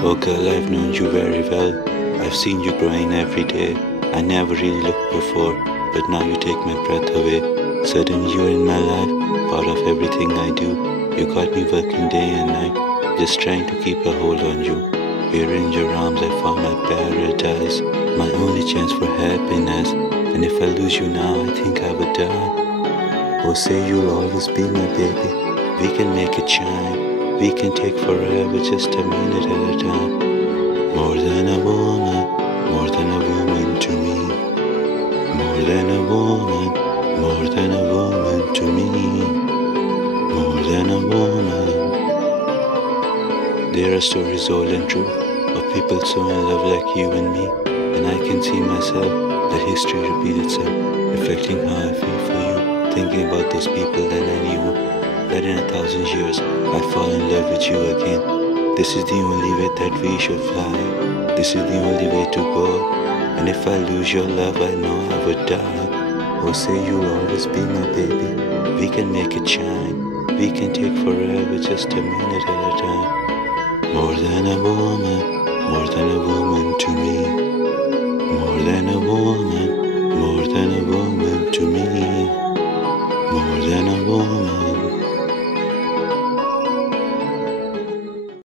Oh girl, I've known you very well. I've seen you growing every day. I never really looked before, but now you take my breath away. Suddenly you're in my life, part of everything I do. You got me working day and night, just trying to keep a hold on you. Here in your arms I found my paradise, my only chance for happiness. And if I lose you now, I think I would die. Oh, say you'll always be my baby. We can make it shine. We can take forever, just a minute at a time. More than a woman to me. More than a woman to me. More than a woman. There are stories old and true of people so in love like you and me. And I can see myself, that history repeat itself, reflecting how I feel for you, thinking about those people that I knew. That in 1,000 years I'd fall in love with you again. This is the only way that we should fly. This is the only way to go. And if I lose your love, I know I would die. Oh, say you'll always be my baby. We can make it shine. We can take forever, just a minute at a time. More than a woman to me. More than a woman.